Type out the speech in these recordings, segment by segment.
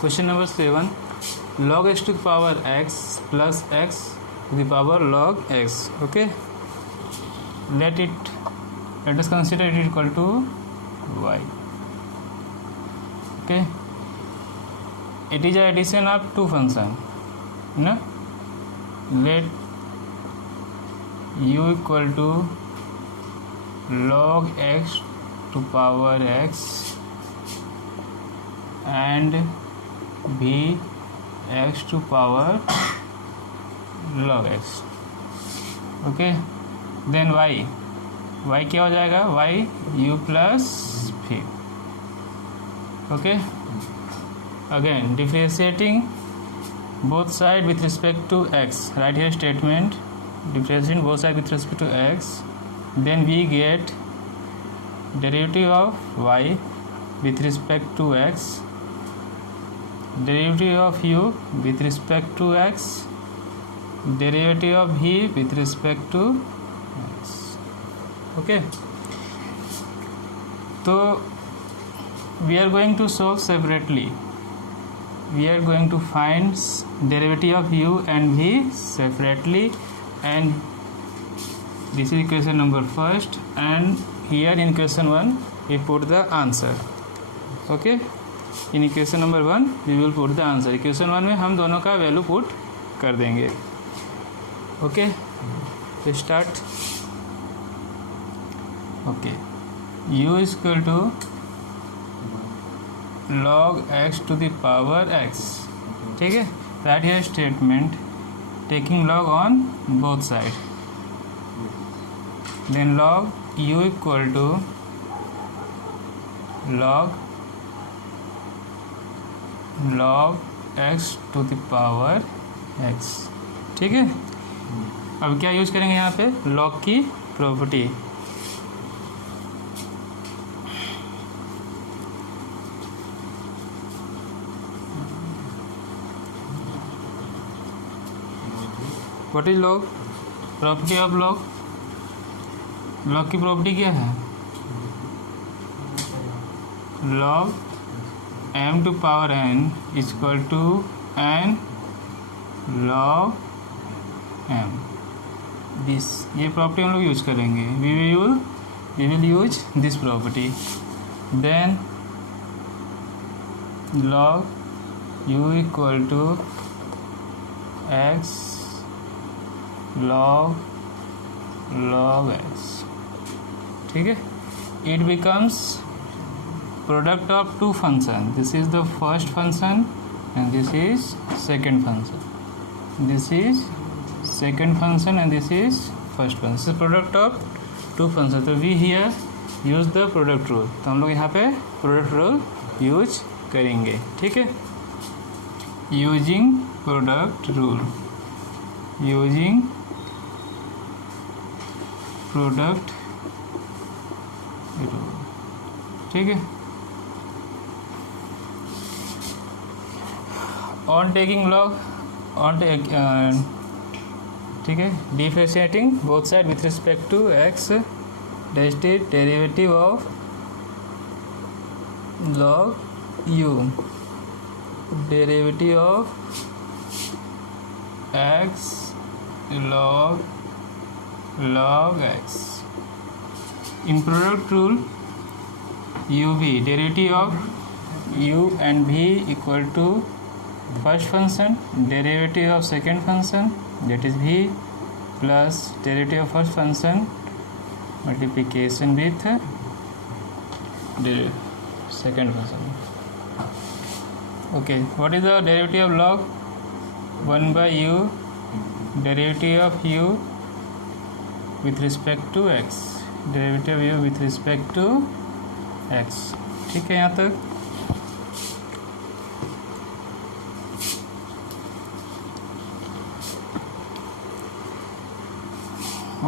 Question number 7. Log x to the power x plus x to the power log x. Okay. Let us consider it equal to y. Okay. It is an addition of two functions. No? Let u equal to log x to power x and v x to power log x. Okay. Then y क्या हो जाएगा? y u plus v. Okay. Again differentiating both side with respect to x. Write here statement differentiating both side with respect to x. Then we get derivative of y with respect to x, derivative of u with respect to x, derivative of v with respect to x. Okay. So we are going to solve separately. We are going to find derivative of u and v separately, and this is equation number first, and here in equation 1 we put the answer. Okay. In equation number 1 we will put the answer. equation 1 में हम दोनों का value put कर देंगे. Okay. तो start. Okay. u is equal to log x to the power x. ठीक है. Right here statement taking log on both side. Then log u equal to log x to the power x. ठीक है. अब क्या use करेंगे यहाँ पे? log की property. What is log? Property of log. log की प्रॉपर्टी क्या है? log m to power n is equal to n log m. This ये प्रॉपर्टी हम लोग यूज करेंगे. We will use this property. Then log u equal to x log x. ठीक है. it becomes product of two functions. This is the first function and this is second function. This is second function and this is first function. This is product of two functions. तो we here use the product rule. तो हम लोग यहाँ पे product rule use करेंगे. ठीक है. using product rule. using product rule. ठीक है. on taking log ठीक है. differentiating both side with respect to x, that is derivative of log u, derivative of x log x. in product rule uv, derivative of u and v equal to first function, derivative of second function, that is v, plus derivative of first function multiplication with the second function. Okay. what is the derivative of log? 1 by u, derivative of u with respect to x, derivative of u with respect to x. ठीक है यहाँ तक.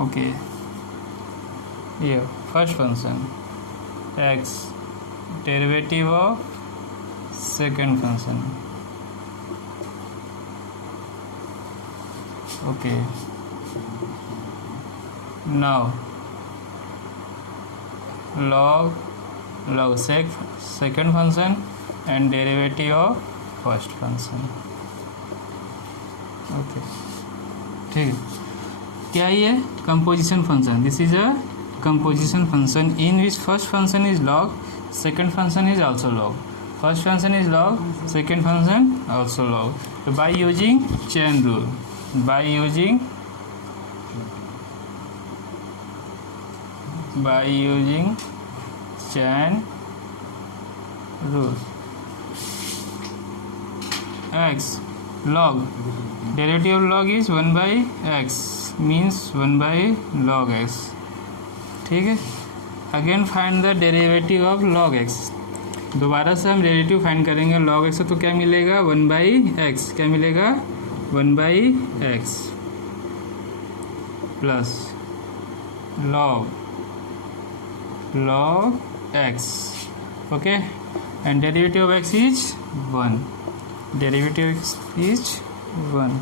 Okay. ये first function x, derivative of second function. Okay. Now log second function and derivative of first function. Okay, ठीक है। क्या ये composition function? This is a composition function in which first function is log, second function is also log. First function is log, second function also log. So by using chain rule, by using chain rule, x log, derivative of log is 1 by x, means 1 by log x. ठीक है। Again find the derivative of log x। दोबारा से हम derivative find करेंगे log x, तो क्या मिलेगा? 1 by x. क्या मिलेगा? 1 by x plus log x। Okay, and derivative of x is 1। Derivative x is 1।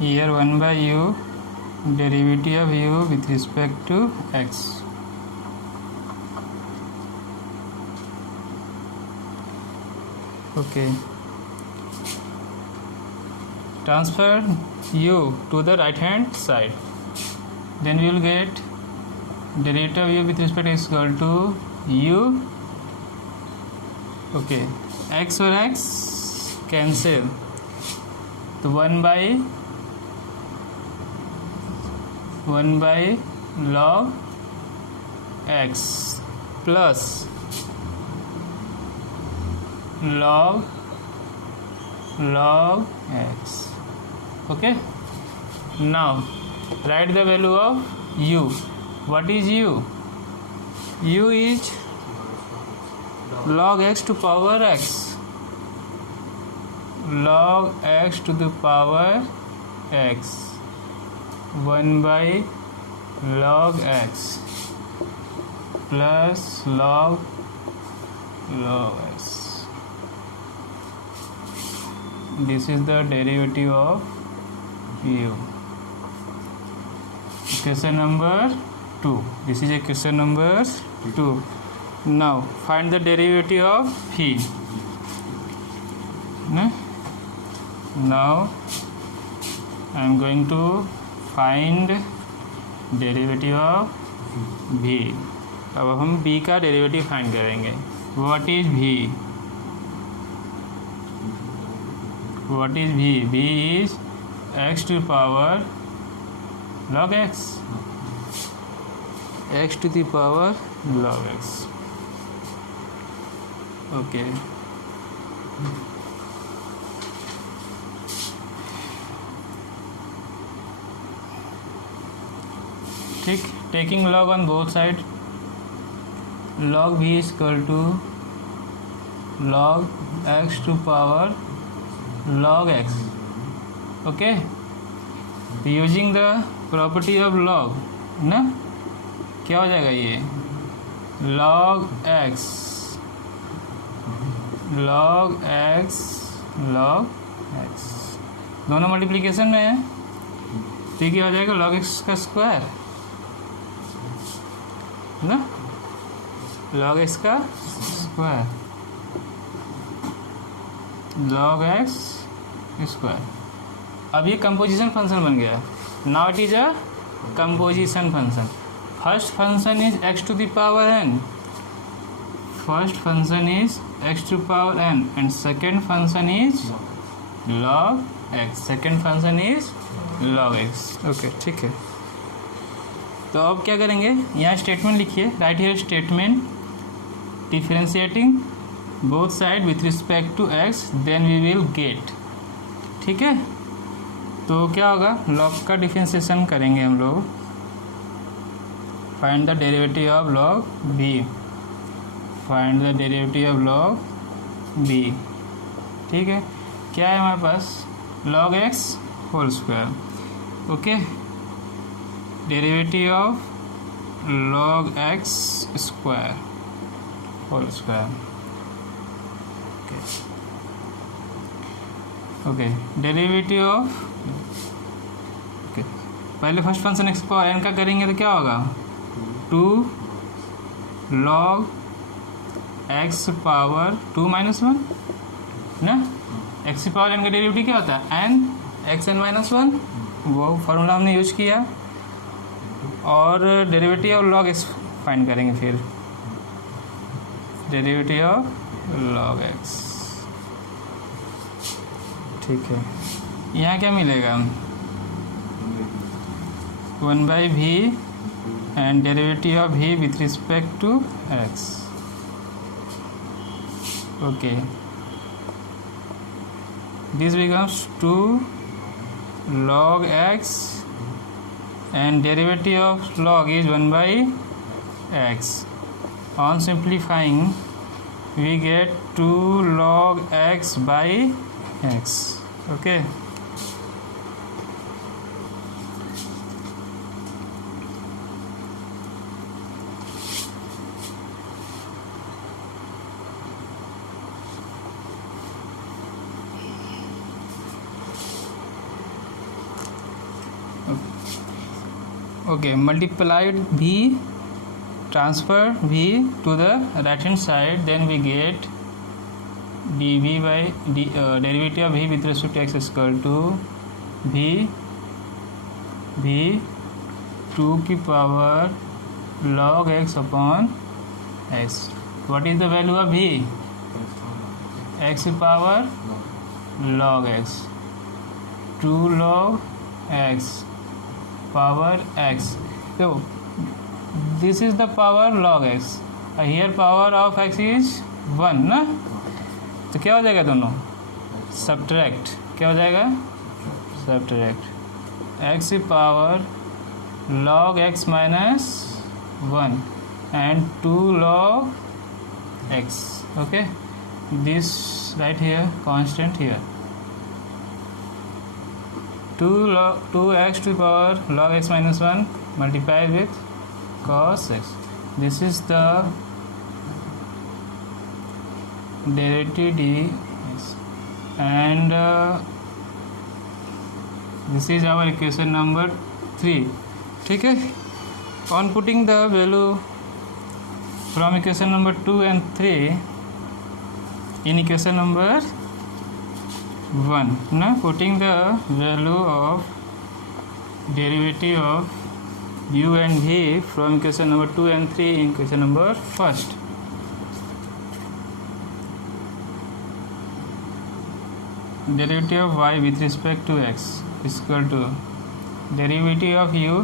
Here 1 by u, derivative of u with respect to x. Okay. Transfer u to the right hand side. Then we will get derivative of u with respect is equal to u. Okay. X और x cancel. तो 1 by log x plus log x. Okay, now write the value of u. What is u? U is log x to power x. Log x to the power x, 1 by log x plus log x. This is the derivative of u. Question number 2. This is a question number 2. Now find the derivative of phi. Now I am going to find derivative of v. अब हम v का derivative find करेंगे. What is v? What is v? v is x to the power log x. X to the power log x. Okay. ठीक, taking log on both side, log v is equal to log x to power log x. Okay, using the property of log ना, क्या हो जाएगा ये log x दोनों multiplication में है, तो क्या हो जाएगा log x का स्क्वायर ना, log x का स्क्वायर, log x स्क्वायर. अब ये कंपोजिशन फंक्शन बन गया. Now it is a composition function. First function is x to the power n. First function is x to power n and second function is log x. Second function is log x. Okay, ठीक है. तो अब क्या करेंगे, यहाँ statement लिखिए. Right here statement differentiating both side with respect to x, देन we will get. ठीक है, तो क्या होगा, log का डिफरेंशिएशन करेंगे हम लोग. Find the derivative of log b. Find the derivative of log b. ठीक है, क्या है हमारे पास, log x whole square. Okay, derivative of log x square whole square. Okay derivative of okay पहले first function x power n का करेंगे तो क्या होगा 2 log एक्स पावर 2 माइनस 1 ना। एक्स पावर एन का डेरिवेटिव क्या होता है एन एक्स एन माइनस 1, वो फार्मूला हमने यूज किया। और derivative of log x find करेंगे फिर डेरिवेटिव ऑफ log एक्स। ठीक है यहाँ क्या मिलेगा 1/v and derivative of v with respect to x. Okay, this becomes 2 log x and derivative of log is 1/x. On simplifying we get 2 log x by x. Okay, okay, multiplied v, transfer v to the right hand side, then we get dv by derivative of v with respect to x is equal to v 2 की power log x upon x. What is the value of v? x की power log x, 2 log x power x. So this is the power log x. Here power of x is 1 ना, तो क्या हो जाएगा दोनों subtract, क्या हो जाएगा subtract x power log x minus 1 and 2 log x. Okay, this right here constant here 2x to the power log x minus 1 multiplied with cos x. This is the derivative dx and this is our equation number 3. ठीक है, on putting the value from equation number 2 and 3 in equation number 1, now putting the value of derivative of u and v from equation number 2 and 3 in equation number 1. Derivative of y with respect to x is equal to derivative of u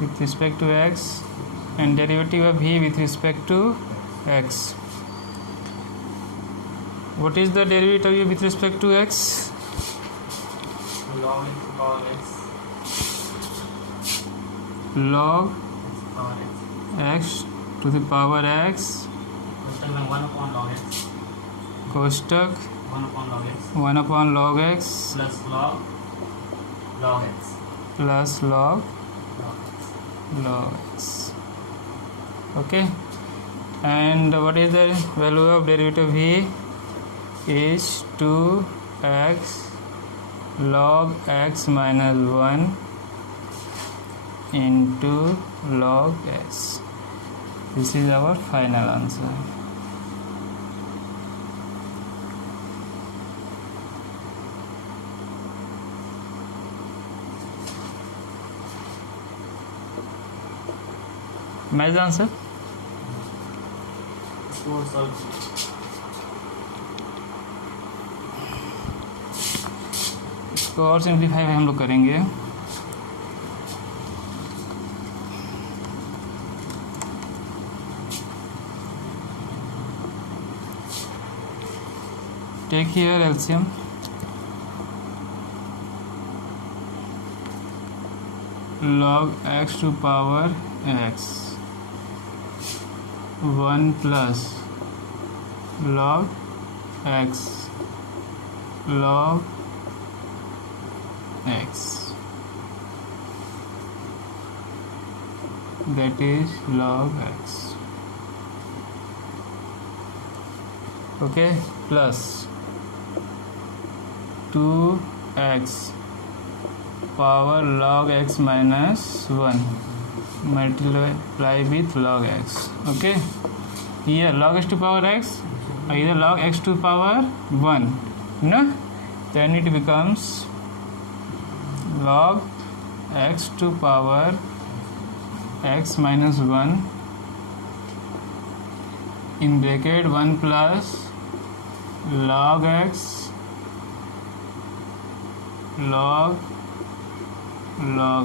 with respect to x and derivative of v with respect to x. What is the derivative of u with respect to x? Log x power x. Log Power x. x to the power x Constant में 1 upon log x. कोष्टक 1 upon log x. 1 upon log x Plus log x. plus log Log x. okay, and what is the value of derivative v is 2x log x minus 1 into log x. This is our final answer. Match the answer. इसको solve इसको और simplify हम लोग करेंगे. Take here LCM. Log x to power x 1 plus log x log x, that is log x. okay, plus 2x power log x minus 1 multiply with log x. Okay, here log x to power x, either log x to power 1, no, then it becomes log x to power x minus 1 in bracket 1 plus log x log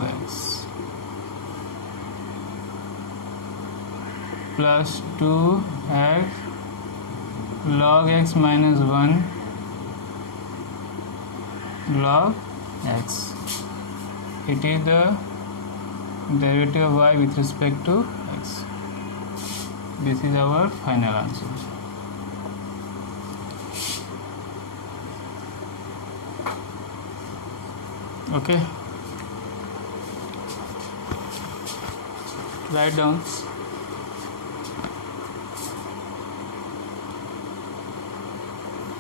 x plus 2x log x minus 1 log x. It is the derivative of y with respect to x. This is our final answer. Okay, write down.